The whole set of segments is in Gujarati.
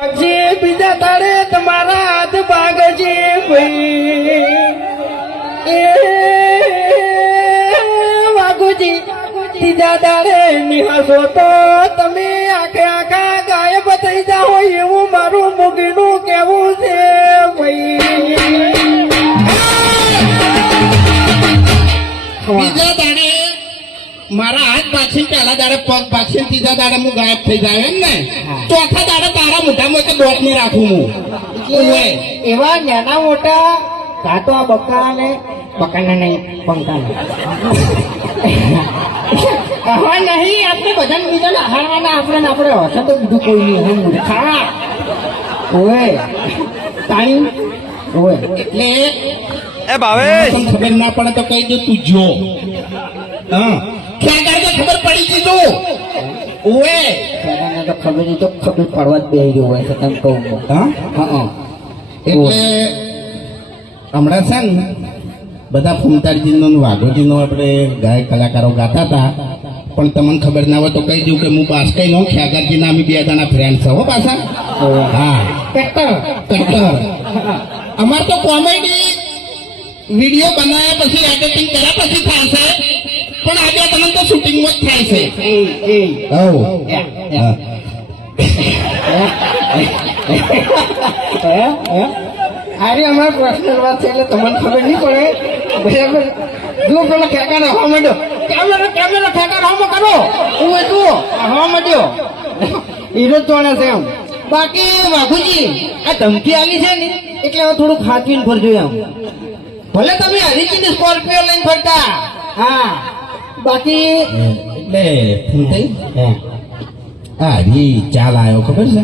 જે બીજા તારે તમારા હાથ ભાગજે ભાઈ એ વાઘુજી ત્રીજા તારે નિહાસો તો તમે આખા ગાયબ થઈ જાઓ એવું મારું મુગીનું કેવું છે ભાઈ. બીજા દાડે મારા હાથ પાછી પેલા દાડે પગ પાછી ત્રીજા દાડે હું ગાયબ થઈ જાય એમ ને ચોથા દાડે તારા મોઢામાં તો દોટ નહીં રાખું હું એવા નાના મોટા કાતો આ બકાના નહીં પંકાના હવે નહીં આપણે બધાને બીજાને હારવાના આપણે હશે તો બીજું કોઈ નહીં હું મૂર્ખા ઓય તાણી ઓય એટલે એ ભાવેશ ખબર ના પડે તો કહી દે તું જો હા ક્યાં ગાય તો ખબર પડી ગઈ તું ઓએ તો ખબર નહીં તો ખબર પડવા જ બેસી ગયું હોય છે તમે કહું હા હા એટલે હમણાં છે ને બધા ફૂમતારજીનો વાઘોજીનો આપણે ગાયક કલાકારો ગાતા હતા પણ તમને ખબર ના હોય તો કહી દઉં કે હું બાસ્કાઈ નો ખ્યાગારજીના અમે બે જણા ફ્રેન્ડ છે હો પાછા હા કટ્ટર અમાર તો કોમેડી વિડીયો બનાવ્યા પછી એડિટિંગ કર્યા પછી થાય છે પણ આ બે તમને તો શૂટિંગમાં જ થાય છે અરે અમારા પર્સનલ વાત છે એટલે તમને ખબર નહીં પડે બરાબર. જુઓ પેલો ખેકાનો હવા માંડ્યો કેમેરા ખેકાનો હવામાં કરો હું એ જુઓ હવા માંડ્યો હીરો જ તોડે છે એમ. બાકી વાઘુજી આ ધમકી આવી છે ને એટલે હવે થોડુંક હાથવીને ફરજો એમ. ભલે તમે હરીચીની સ્કોર્પિયો લઈને ફરતા હા બાકી એટલે ફૂમતાઈ હા હરી ચાલ આવ્યો ખબર છે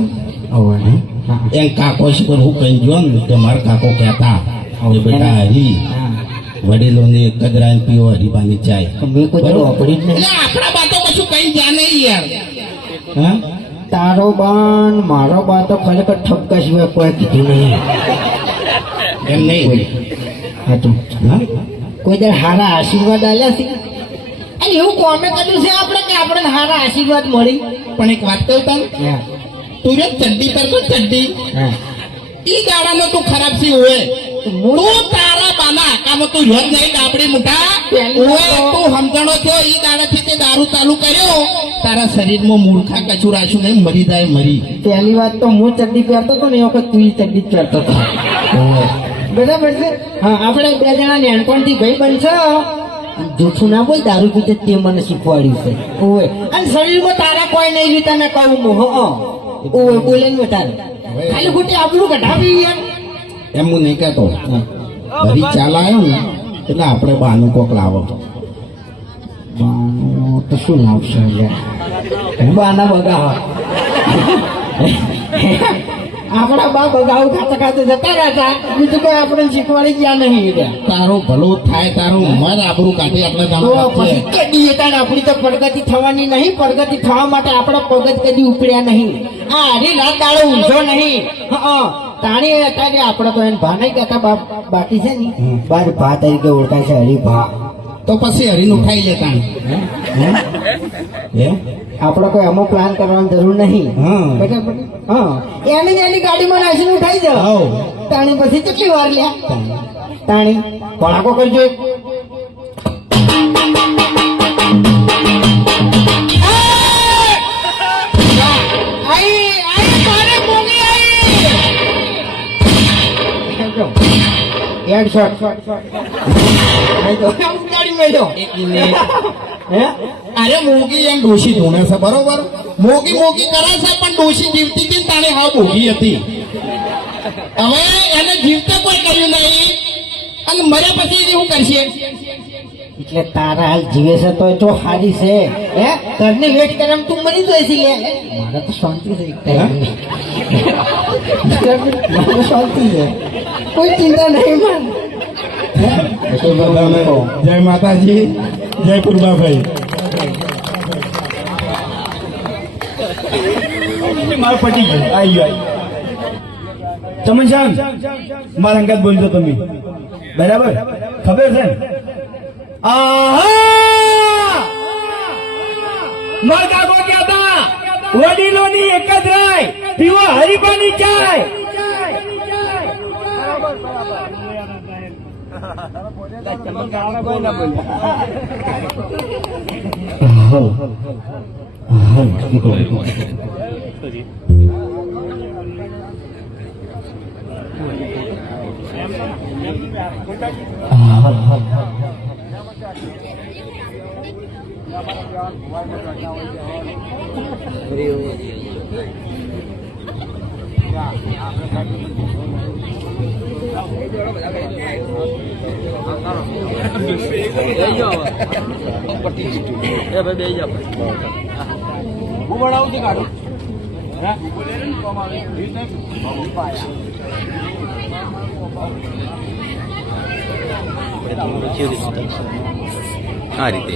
એમ કાકો શીખર હું કઈ જો ને તો મારા કાકો કહેતા કે બેટા હરી વડીલોને કદરાને પીવો હરીબાની ચાય આપણા બાતો કશું કઈ જા નહીં યાર હા તારો બાન મારો બા તો ખરેખર ઠપકા સિવાય કોઈ કીધું નહીં એમ નહીં હતું હા કોઈ દર હારા આશીર્વાદ આલ્યા છે અને એવું કોમે કર્યું છે આપણે કે આપણને હારા આશીર્વાદ મળી. પણ એક વાત કહું તને તું રે ચડ્ડી પર તો ચડ્ડી ઈ દાડામાં તું ખરાબ સી હોય તું તારા બાના આકામાં તું રોજ નહીં કાપડી મુઠા ઓય તું સમજણો થયો ઈ દાડાથી તે દારૂ ચાલુ કર્યો તારા શરીરમાં મૂર્ખા કચું રાખ્યું નહીં મરી જાય મરી. પહેલી વાત તો હું ચડ્ડી પહેરતો હતો ને એ વખત તું ચડ્ડી જ પહેરતો હતો બરાબર છે. હા આપણે બે જણા નાનપણથી ભાઈ બનશો જૂઠું ના બોલ દારૂ પીતે તે મને શીખવાડ્યું છે ઓય અને શરીરમાં તારા કોઈ નહીં રહ્યું તને કહું ઓય બોલે ને તારે ખાલી ખોટી આપણું કઢાવી યાર એમ હું નહીં કહેતો ભરી ચાલ આવ્યો ને એટલે આપણે બાનું કોક લાવો બાનું તો શું લાવશે બાના બગા આપણા બા બગાવું ખાતા ખાતે જતા રહેતા બીજું કોઈ આપણે શીખવાડી ગયા નહીં. તારું ભલું થાય તારું મન આબરૂ કાઢી આપણે પછી કદી તારે આપણી તો પ્રગતિ થવાની નહીં. પ્રગતિ થવા માટે આપણા પગત કદી ઉપડ્યા નહીં. આ હરી રાત દાડો ઊંઝો નહીં. તાણી અત્યારે આપણે તો એને ભા નહીં કહેતા બાકી છે ને બાર ભા તરીકે ઓળખાય છે હરિભા. તો પછી હરીનું ખાઈ લે તાણી આપણે કોઈ અમુક પ્લાન કરવાની જરૂર નહીં. બરાબર હા એની ગાડીમાં નાસીને ઉઠાઈ જાવ તાણી પછી કેટલી વાર લ્યા તાણી ભણાકો કરજો. અરે મોગી એમ ડોશી ધોણે છે બરોબર મોગી કરે છે પણ ડોશી જીવતી હતી તાણે હા મોગી હતી. હવે એને જીવતા કોઈ કર્યું નહીં અને મર્યા પછી શું કરશે. એટલે તારા હાલ જીવે છે તો જો હારી છે હે ઘરની વેટ કરે તું મરી જાય છે. મારે તો શાંતિ છે મારે શાંતિ છે કોઈ ચિંતા નહીં માન. જય માતાજી જય કુરબાભાઈ. મારું પટી ગયું આવી ચમન સાહેબ મારા અંગાત બોલજો તમે બરાબર ખબર છે ને મારા કાકો કહેતા વડીલોની એક જ રાય પીવો હરીફાની ચાય. આ રીતે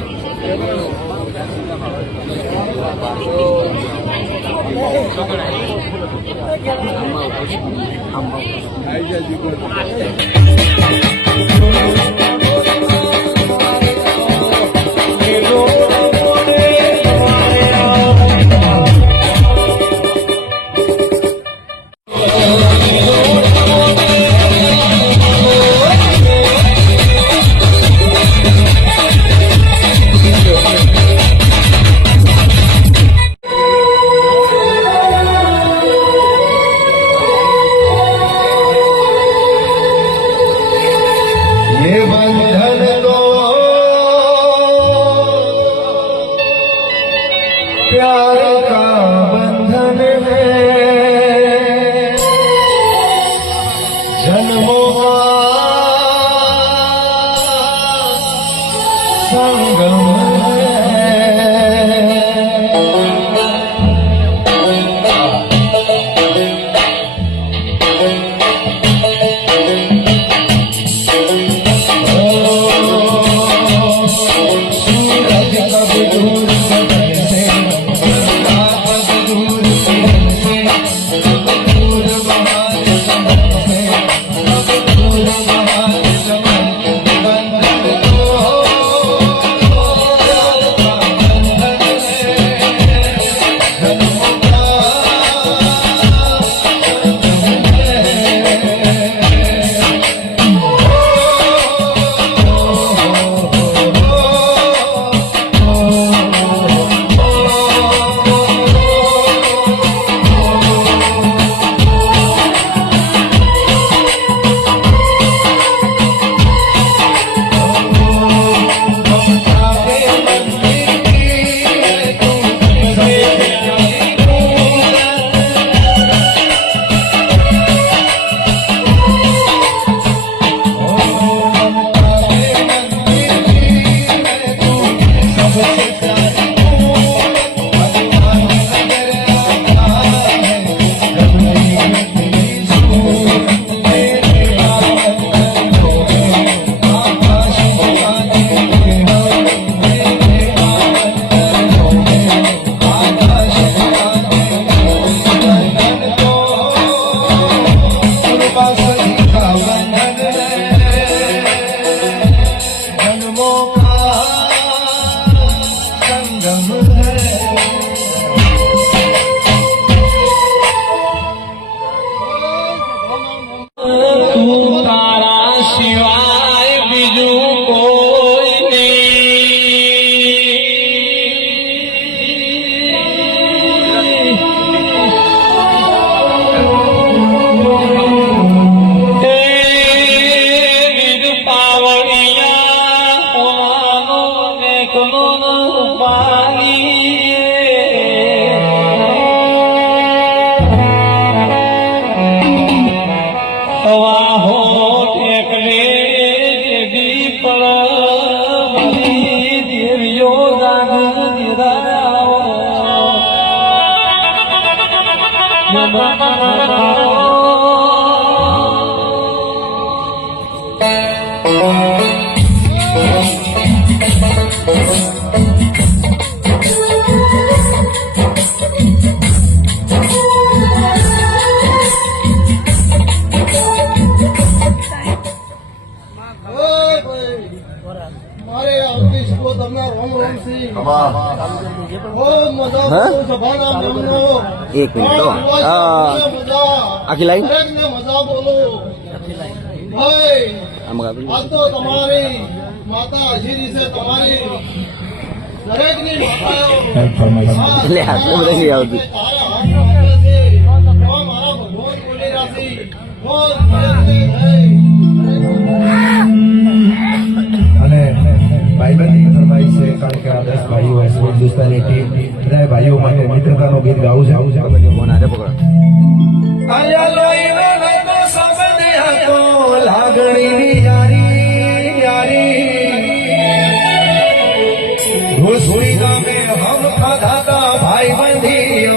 મારે આવતી શકો તમને રોમ રોમ સી એક મિનિટ તો આખી લાઈન આ તો તમારી માતા હજીરી છે તમારી દરેકની માતાઓ એટલે આટલું બધું નહીં આવતું. તારા હાથમાં છે. મારા ભગવાન બોલી રાશી અને ભાઈબંધી ફરમાઈ છે કારણ કે આ 10 ભાઈઓ હશે હિન્દુસ્તાની ટીમ બધા ભાઈઓ માટે મિત્રતાનું ગીત ગાવું છે ફોન હાથે પકડો. લાગણીની યારી યારી ઘોસડી ગામે હમ ખાધા ભાઈબંધી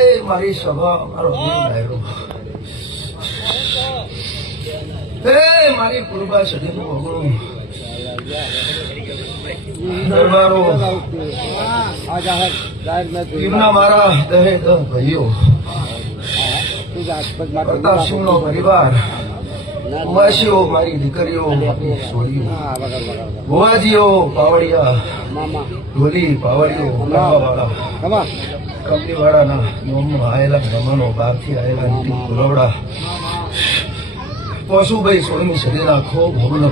અમારી મારી સભા મારો ડાયરો મારી પૂર્વા સદીનું ભગવાન દરબારો એમના મારા દહે દહ ભાઈઓ પ્રતાપસિંહનો પરિવાર ઉમાસીઓ મારી દીકરીઓ મારી છોડીઓ ભુવાજીઓ પાવડિયા ઢોલી પાવડીઓ વાળા કંપનીવાળાના નોમમાં આવેલા બ્રહ્મનો બહારથી આવેલા નીતિ પુરવડા પશુભાઈ 16મી સદીના ખૂબ ભોગલો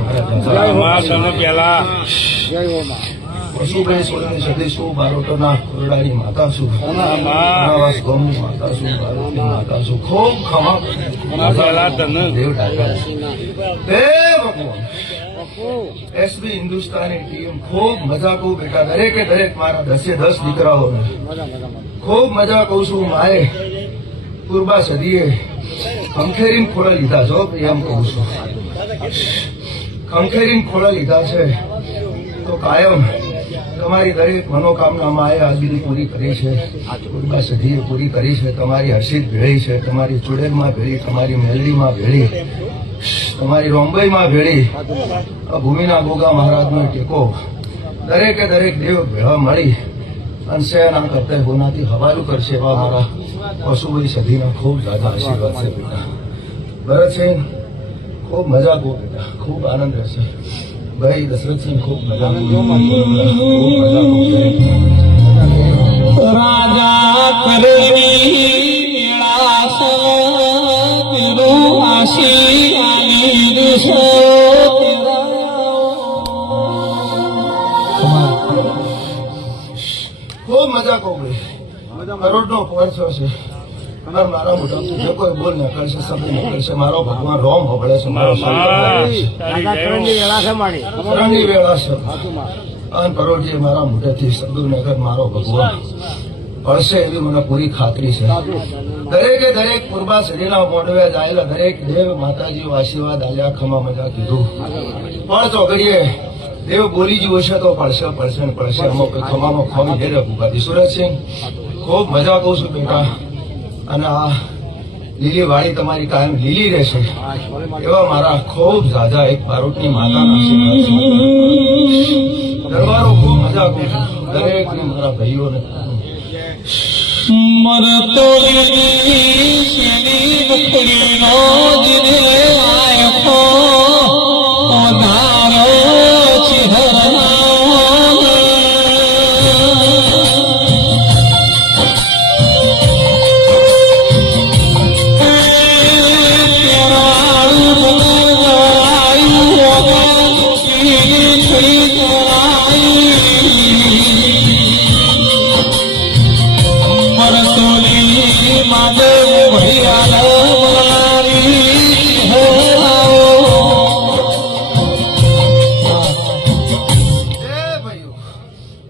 પશુભાઈ 16મી સદી શું બારોટોના કોરડાની માતા શું નવાસ ગોમની માતા શું બારોટની માતા શું ખૂબ ખમા દેવ ડાકા હે ભગવાન એસબી હિન્દુસ્તાની ટીમ ખૂબ મજા કહું બેટા દરેકે દરેક મારા 10 દીકરાઓને ખૂબ મજા કહું છું માએ પૂર્વા સદીએ ખંખેરીને ખોળા લીધા છો એમ કહું છું ખંખેરીને ખોળા લીધા છે તો કાયમ તમારી દરેક મનોકામના માએ આ બધી પૂરી કરી છે પૂર્વા સદીએ પૂરી કરી છે તમારી હર્ષિત ભેળી છે તમારી ચુડેલમાં ભેળી તમારી મેલડીમાં ભેળી તમારી રોંબઈમાં ભેળી આ ભૂમિના ગોગા મહારાજનો ટેકો દરેકે દરેક દેવ ભેળા મળી અને સેના કરતા હોનાથી હવાલું કરશે એવા મારા પશુભાઈ સદીના ખૂબ દાદા આશીર્વાદ છે બેટા ભરતસિંહ ખૂબ મજા કહો બેટા ખૂબ આનંદ રહેશે ભાઈ દશરથસિંહ ખૂબ મજા ખૂબ મજા કહો રાજા કરેલી ખૂબ મજા કહો ભાઈ કરોડનો પહોંચો છે અને મારા મોટા જે કોઈ બોલ નીકળશે શબ્દ નીકળશે મારો ભગવાન રોમ હોબળે છે મારો રંગની વેળા છે અને કરોડજી મારા મોટેથી શબ્દ નગર મારો ભગવાન પડશે એવી મને પૂરી ખાતરી છે દરેકે દરેક પૂર્વા સદીના મોઢવે જાયેલા દરેક દેવ માતાજીઓ આશીર્વાદ આલ્યા ખમા મજા કીધું પણ ચોગડીએ દેવ બોલી જ હશે તો પડશે પડશે ને પડશે અમુક ખમામાં ખોમી દે ભૂપાથી સુરતસિંહ ખૂબ મજા કહું છું બેટા અને આ લીલી વાળી તમારી કાયમ લીલી રહેશે એવા મારા ખૂબ ઝાઝા એક બારોટની માતાના આશીર્વાદ છે દરબારો ખૂબ મજા કહું છું દરેકને મારા ભાઈઓને મરતો મુખડીનો જીને આયખો ઓધારો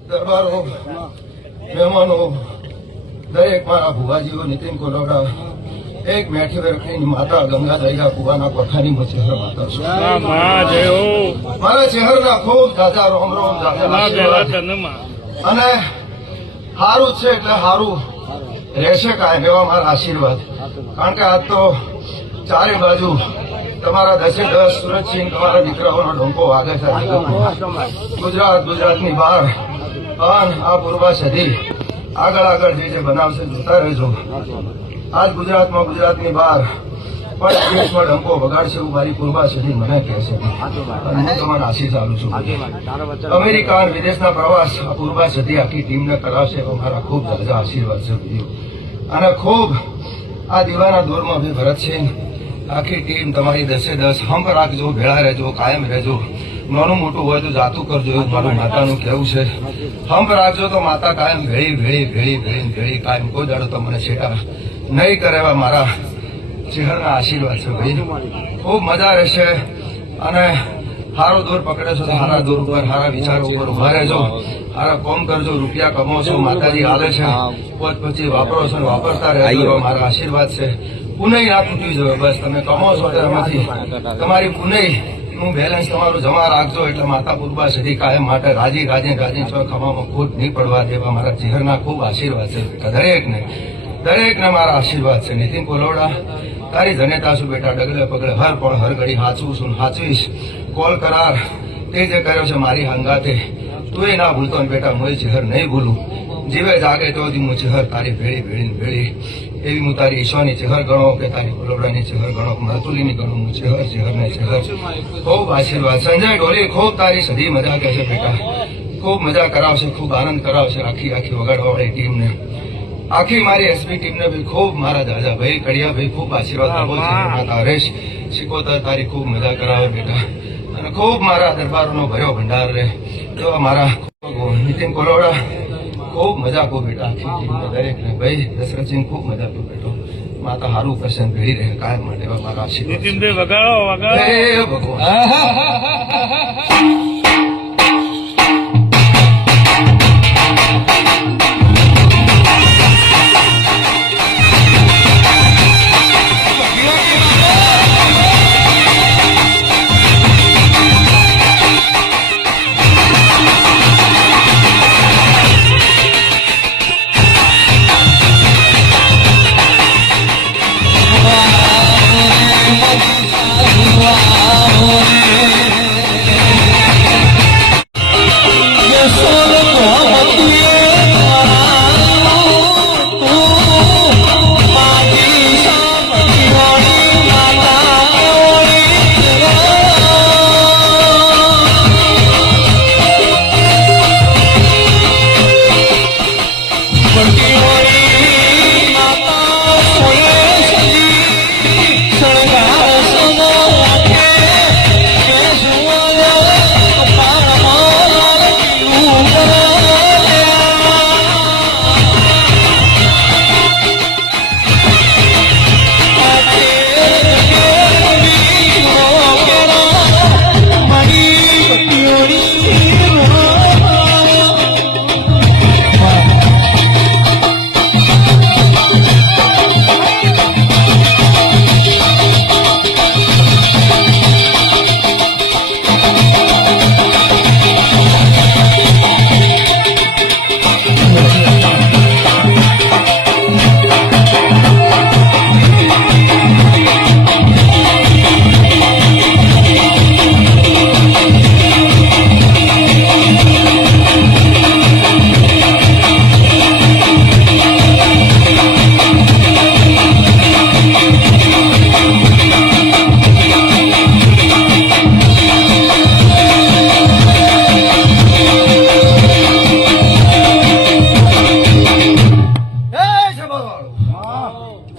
દરબારો મહેમાનો દરેક મારા ભુવાજીઓ નીતિન કોલોડા એક મેઠી વેરખની માતા ગંગા દરિયા કુવાના કોઠાની મચેહર માતા છે મારા ચહેરના ખૂબ દાદા રોમ રોમ દાદા અને હારું છે એટલે હારું રહેશે કાયમ એવા મારા આશીર્વાદ કારણ કે આજ તો ચારે બાજુ તમારા 10 સુરતસિંહ તમારા દીકરાઓનો ડંકો વાગે છે ગુજરાતની બહાર અને આ પૂર્વા સદી આગળ જે બનાવશે જોતા રહેજો આજ ગુજરાતની બહાર પણ દેશમાં ડંકો વગાડશે એવું મારી પૂર્વા સદી મને કહે છે અને હું તમારા આશીષ આપું છું અમેરિકા અને વિદેશના પ્રવાસ આ પૂર્વા સદી આખી ટીમને કરાવશે એવા મારા ખૂબ જાજા આશીર્વાદ છે ભાઈઓ અને ખૂબ આ દીવાના દોરમાં ભાઈ ભરત છે આખી ટીમ તમારી 10 હંપ રાખજો ભેળા રહેજો કાયમ રહેજો નાનું મોટું હોય તો જાતું કરજો એવું મારું માતાનું કહેવું છે હંપ રાખજો તો માતા કાયમ ભેળી કાયમ કોઈ દાડો તો મને છેટા નહીં કરે એવા મારા ચહેરના આશીર્વાદ છે ભાઈ ખૂબ મજા રહેશે અને સારો દોર પકડે છો તો સારા દોર ઉપર સારા વિચારો ઉપર ઉભા રહેજો સારા કોમ કરજો રૂપિયા કમો છો માતાજી હાલે છે પોત પછી વાપરો છો વાપરતા રહેજો એવા મારા આશીર્વાદ છે પુનઃ ના તૂટી જાય બસ તમે કમો છો તેમાંથી તમારી પુનઃ નું બેલેન્સ તમારું જમા રાખજો એટલે માતા પૂર્વા સદી કાયમ માટે રાજી છો ખમામાં ખોટ નહીં પડવા દેવા મારા ચહેરના ખૂબ આશીર્વાદ છે દરેકને મારા આશીર્વાદ છે નીતિન કોલોડા તારી જનેતા છું બેટા ડગલે પગલે હર પણ હર ઘડી હાચવું છું હાચવીશ કોલ કરાર તે જે કર્યો છે મારી હંગાતે તું એ ના ભૂલતો ને બેટા મોય ચહેર નહીં ભૂલું જીવે જાગે તો હું ચહેર તારી ભેળી એવી હું તારી ઈશ્વરની ચહેર ગણો કે તારી ગુલોબડાની ચહેર ગણો મરતુલીની ગણો હું ચહેર ને ચહેર ખૂબ આશીર્વાદ. સંજય ઢોલી ખૂબ તારી સધી મજા કરશે બેટા, ખૂબ મજા કરાવશે, ખૂબ આનંદ કરાવશે આખી વગાડવાવાળી ટીમને, આખી મારી એસપી ટીમને બી ખૂબ, મારા દાદાભાઈ કડિયાભાઈ ખૂબ આશીર્વાદ આપો છે. માતા હરેશ શિકોતર તારી ખૂબ મજા કરાવે બેટા, અને ખૂબ મારા દરબારોનો ભર્યો ભંડાર રહે. એવા મારા નીતિન કોલોડા ખૂબ મજા કહું બેટા, આખી ટીમને દરેકને ભાઈ દશરથસિંહ ખૂબ મજા કહું બેટો. માતા હારું પ્રસન્ન રહી રહે કાયમ માટે, એવા મારા આશીર્વાદ. હે ભગવાન.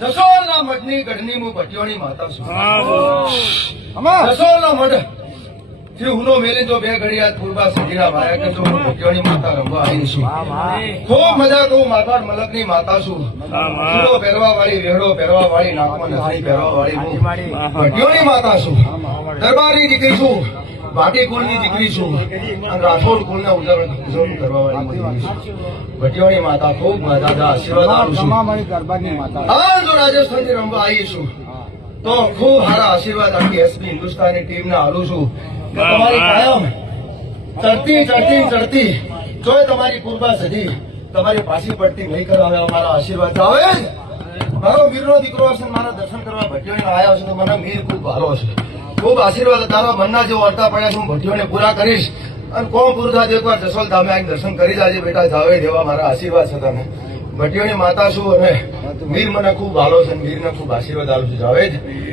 જસોલના મઠની ગઢની હું ભટિયોની માતા છું. જસોલનો મઠ થી હુનો મેલી તો બે ઘડિયા પૂર્વા સજીના ભાયા કે તો હું ભટિયોની માતા રમવા આવી છું. ખૂબ મજા તો મારવાડ મલકની માતા છું. ચૂડો પહેરવા વાળી, વેહડો પહેરવા વાળી, નાકમાં નથણી પહેરવા વાળી હું ભટિયોની માતા છું. દરબારી દીકરી છું, ભાટી કુળની દીકરી છું, અને રાઠોડ કુળના ઉજવણી કરવા વાળી દીકરી છું. ભટિયોની માતા ખૂબ દાદા આશીર્વાદ આપું છું. હા, જો રાજસ્થાનથી રમવા આવી છું તો ખૂબ સારા આશીર્વાદ આખી એસપી હિન્દુસ્તાની ટીમને આલું છું કે તમારી કાયમ ચડતી જોઈ તમારી પૂર્વા સદી તમારી પાછી પડતી નહીં કરાવે અમારા આશીર્વાદ આવે. મારો વીરનો દીકરો હશે, મારા દર્શન કરવા ભટિયોને આવ્યા છે તો મને મીર ખૂબ ભાલો છે. ખૂબ આશીર્વાદ તારા મનના જે વર્તા પડ્યા છે હું ભટિયોને પૂરા કરીશ. અને કોમ પૂરતા એકવાર જસોલ ધામે આવીને દર્શન કરી જાજે બેટા, જાવે દેવા મારા આશીર્વાદ છે તને. ભટિયોની માતા છું અને વીર મને ખૂબ ભાલો છે, વીરને ખૂબ આશીર્વાદ આપું છું. જાવેદ,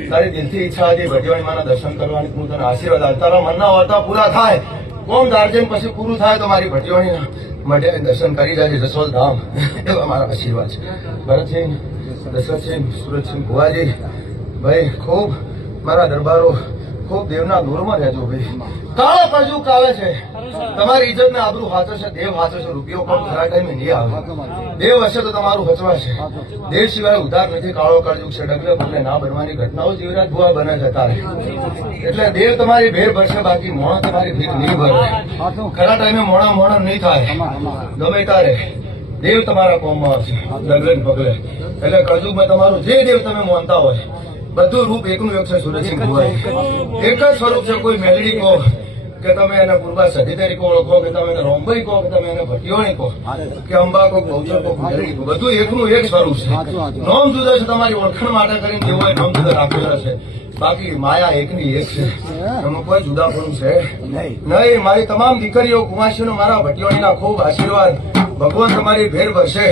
તારી દિલથી ઈચ્છા હતી ભટિયોની માના દર્શન કરવાની, હું તને આશીર્વાદ આપું. તારા મનના વર્તા પૂરા થાય, કોમ દાર્જન પછી પૂરું થાય તો મારી ભટિયોની માટે દર્શન કરી જાજે જસોલ ધામ, એવા મારા આશીર્વાદ છે. ભરતસિંહ, દશરથસિંહ, સુરતસિંહ, ભુવાજી ભાઈ ખૂબ મારા દરબારો ખૂબ દેવના દૂરમાં રહેજો ભાઈ. કાળો કળજુગ કાવે છે, તમારી ઇજ્જત ને આબરૂ હાથો છે, દેવ હાથો છે, રૂપિયો પણ ખરા ટાઈમે નહીં આવે. દેવ હશે તો તમારું હચવાશે. દેવ સિવાય ઉધાર નથી. કાળો કળજુગ છે, ડગલે પગલે ના બનવાની ઘટનાઓ જીવરાજ ભુવા બને છે તારે. એટલે દેવ તમારી ભેર ભરશે, બાકી મોણા તમારી ભીખ નહીં ભરે. ખરા ટાઈમે મોણા નહીં થાય ગમે તારે. દેવ તમારા કોમમાં આવશે ડગલે પગલે. એટલે કળજુગમાં તમારું જે દેવ તમે માનતા હોય બધું રૂપ એકનું એક છે. સુરતસિંહ ભુવાઈ એક જ સ્વરૂપ છે. કોઈ મેલડી કહો કે તમે એને પૂર્વા સધી તરીકે ઓળખો, કે તમે એને રોમભાઈ કહો, કે તમે એને ભટિયોણી કહો, કે અંબા કહો, બહુચર કહો, મેલડી કહો, બધું એકનું એક સ્વરૂપ છે. નોમ જુદા છે, તમારી ઓળખાણ માટે કરીને તેઓએ નામ જુદા રાખેલા છે. બાકી માયા એકની એક છે, એમાં કોઈ જુદાપણું છે નહીં. મારી તમામ દીકરીઓ કુમાસીઓને મારા ભટિયોણીના ખૂબ આશીર્વાદ. ભગવાન તમારી ભેર ભરશે.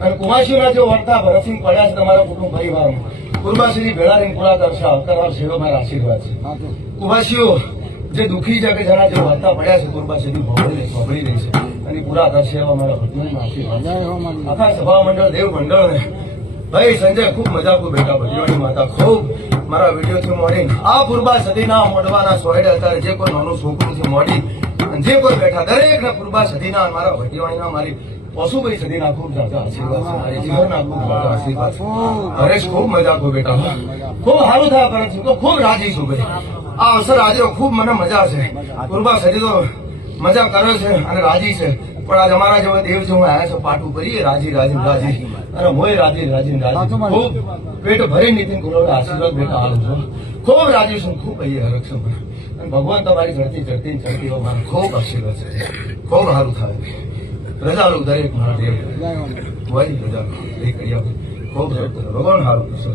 અને કુમાશીઓના જે વર્તા ભરતસિંહ પડ્યા છે તમારા કુટુંબ પરિવારમાં કુરબાશ્રી ભેળા રહીને પૂરા દર્શા આવતા શેરો મારા આશીર્વાદ છે કુમાશીઓ જે દુઃખી છે કે જેના જે વર્તા પડ્યા છે કુરબાશ્રી ભોગળી રહી છે અને પૂરા દર્શે એવા મારા ભગવાનના આશીર્વાદ છે. આખા સભા મંડળ દેવ મંડળને ભાઈ સંજય ખૂબ મજા ખૂબ બેટા ભગવાનની માતા ખૂબ મારા વિડીયોથી મોડી આ પૂર્વા સદીના મોડવાના સોયડે અત્યારે જે કોઈ નાનું છોકરું છે મોડી અને જે કોઈ બેઠા દરેકને પૂર્વા સદીના મારા ભગવાનના મારી પશુભાઈ સદીના ખૂબ જાજા આશીર્વાદ છે મારી જીવનના ખૂબ જાજા આશીર્વાદ છે. હરેશ ખૂબ મજા ખૂબ બેટા ખૂબ સારું થયા કરે છે તો ખૂબ રાજી છું ભાઈ આ અવસર આજે ખૂબ મને મજા છે પૂર્વા સદી તો મજા કરે છે અને રાજી છે પણ આજ અમારા જેવા દેવ છે હું આયા છું પાટું કરીએ રાજી રાજી રાજી અને મોય રાજી રાજી રાજી ખૂબ પેટ ભરી નીતિન ગુરુના આશીર્વાદ બેટા આલું છું ખૂબ રાજી છું ખૂબ ભાઈ હરક છું અને ભગવાન તમારી ચડતી મારા ખૂબ આશીર્વાદ છે ખૂબ સારું થાય રજાલું દરેક મારા દેવ વહી રજાલું એ કરી ખૂબ ભગવાન સારું કરશે